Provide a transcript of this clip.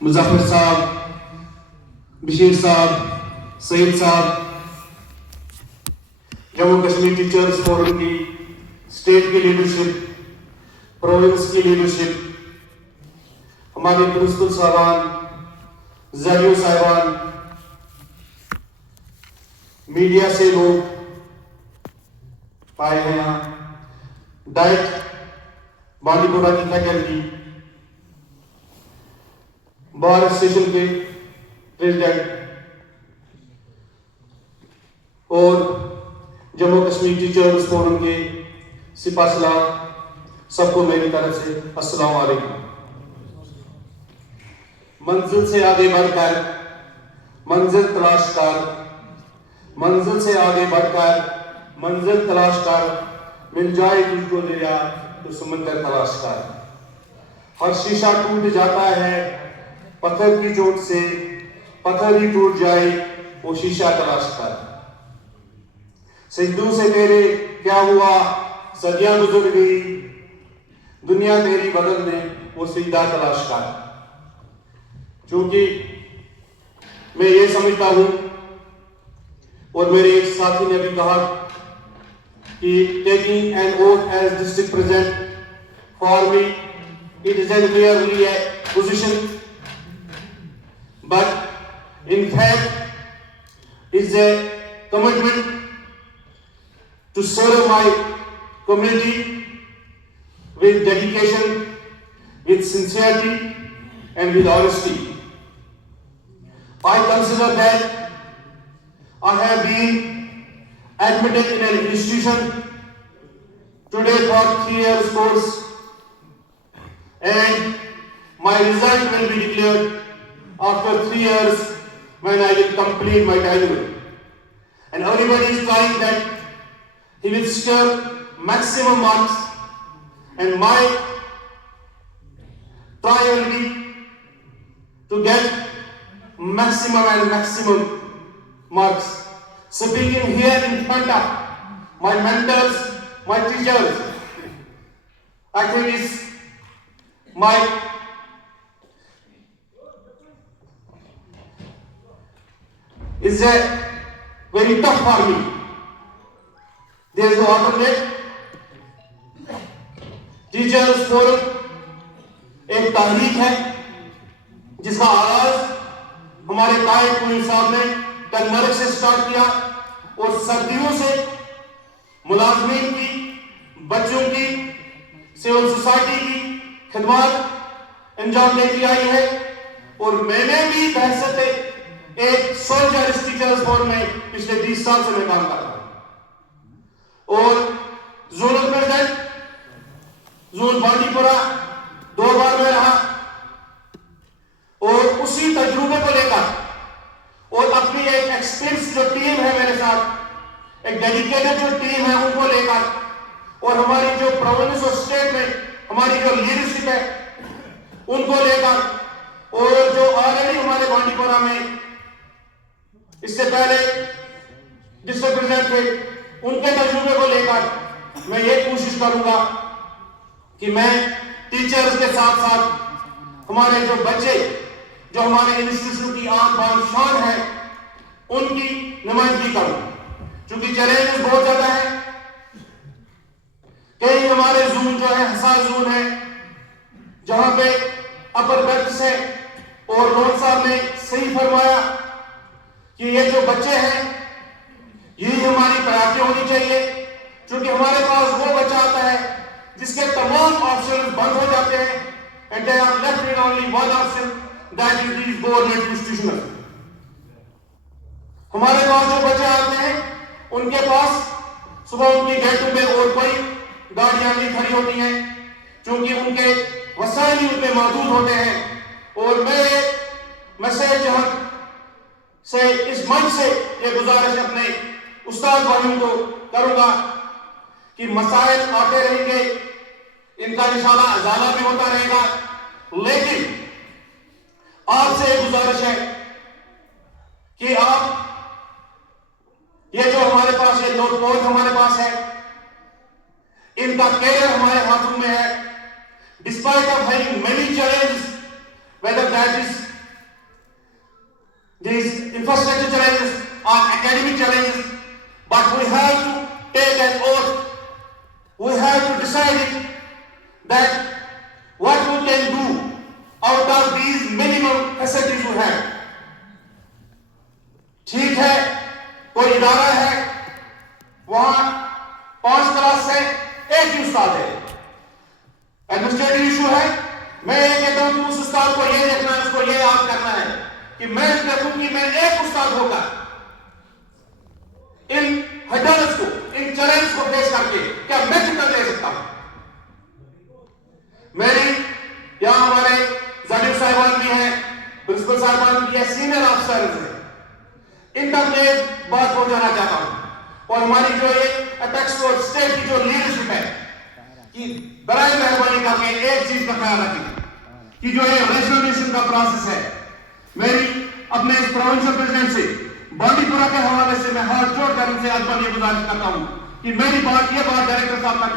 मुजफ्फर साहब, बशीर साहब, सईद साहब, जम्मू कश्मीर टीचर्स फोरम की स्टेट की लीडरशिप, प्रोविंस की लीडरशिप, हमारे प्रिंसिपल साहबान, ज़रियो साहबान, मीडिया से लोग आए हैं यहाँ, डाइट बांदीपोरा की फैकल्टी, बार स्टेशन के प्रेसिडेंट और जम्मू कश्मीर टीचर्स फोरम के सिपासलार, सबको मेरी तरफ से अस्सलाम वालेकुम। मंजिल से आगे बढ़कर मंजिल तलाश कर, मंजिल से आगे बढ़कर मंजिल तलाश कर, मिल जाए तुझको दरिया तो समंदर तलाश कर। हर शीशा टूट जाता है पत्थर की चोट से, पत्थर ही टूट जाए वो शीशा तलाश कर। सिद्धू से तेरे क्या हुआ, सदियां गुजर गई, दुनिया तेरी बदल ने वो सीधा तलाश कर। क्योंकि मैं ये समझता हूं और मेरे एक साथी ने भी कहा कि taking an oath as district president for me it is an merely a position, but in fact is a commitment to serve my community with dedication, with sincerity and with honesty. I consider that I have been admitted in an institution today for 3 years course, and my result will be declared after 3 years when I will complete my tenure. And everybody is trying that he will score maximum marks, and my try will be to get maximum and maximum marks. Speaking here in front of my mentors, my teachers, I think is my is a very tough for me. There is no alternate. Teachers forum एक तहरीक है जिसका आगाज हमारे कायद कुइन साहब ने टंगमर्ग से start किया और सदियों से मुलाजमीन की, बच्चों की, सिविल सोसाइटी की खिदमत अंजाम देती आई है। और मैंने भी बहसत एक सोल्जर इस टीचर्स फोरम में पिछले 20 साल से मैं काम कर रहा हूं और जोनल प्रेसिडेंट जोन बांदीपुरा 2 बार में रहा और उसी तजुर्बे को लेकर और अपनी एक एक्सपीरियंस जो टीम है मेरे साथ, एक डेडिकेटेड जो टीम है उनको लेकर और हमारी जो प्रोविंस और स्टेट में हमारी जो लीडरशिप है उनको लेकर और जो ऑलरेडी हमारे बांदीपुरा में इससे पहले डिस्ट्रिक्ट प्रेसिडेंट थे उनके तजुर्बे को लेकर मैं ये कोशिश करूंगा कि मैं टीचर्स के साथ साथ हमारे जो बच्चे जो हमारे इंस्टीट्यूशन की आन बान शान है उनकी नुमाइंदगी करूं। क्योंकि चैलेंजेस बहुत ज्यादा है, कई हमारे जोन जो है हसास जोन है जहां पे अपर बेल्ट से और रोहन साहब ने सही फरमाया कि ये जो बच्चे हैं यही हमारी प्रायोरिटी होनी चाहिए। क्योंकि हमारे पास वो बच्चा आता है जिसके तमाम ऑप्शन बंद हो जाते हैं and they are left with only one option, that is these government institutions. हमारे पास जो बच्चे आते हैं उनके पास सुबह उनकी गेटों पे और कोई गाड़ियां नहीं खड़ी होती हैं क्योंकि उनके वसाइल ही उनमें मौजूद होते हैं। और मैं मैसेज से इस मंच से ये गुजारिश अपने उस्ताद भाइयों को करूंगा कि मसाइल आते रहेंगे, इनका इंशाल्लाह अजाला भी होता रहेगा, लेकिन आपसे एक गुजारिश है कि आप ये जो हमारे पास ये नोटबुक हमारे पास है इनका कैरियर हमारे हाथों में है, despite of having many challenges, whether that is these infrastructure challenges or academic challenges, but we have to take an oath. We have to decide it that what we can do out of these minimum facilities we have. ٹھیک ہے کوئی ادارہ ہے وہاں 5 class سے ایک ہی استاد ہے, ایڈمنسٹریٹو ایشو ہے, میں یہ کہتا ہوں کہ اس استاد کو یہ دیکھنا ہے, اس کو یہ یاد کرنا ہے کہ میں دیکھوں کہ میں ایک استاد ہو کر ان ہڈلز کو, ان چیلنج کو فیس کر کے کیا میں کتنا دے سکتا ہوں. میری یہاں ہمارے ظالم صاحبان بھی ہیں, پرنسپل صاحبان بھی ہیں, سینئر آفیسرز ہیں, ان تک میں بات پہنچانا چاہتا ہوں. اور ہماری جو ایک اپیکس فورس اسٹیٹ کی جو لیڈرشپ ہے کہ برائے مہربانی کر کے ایک چیز کا خیال رکھیں کہ جو یہ ریشنلائزیشن کا پروسیس ہے, میری اپنے اس پروونشل پریزیڈنٹ سے بانڈی پورہ کے حوالے سے میں ہاتھ جوڑ کر ان سے آج یہ گزارش کرتا ہوں کہ میری بات یہ بات ڈائریکٹر صاحب تک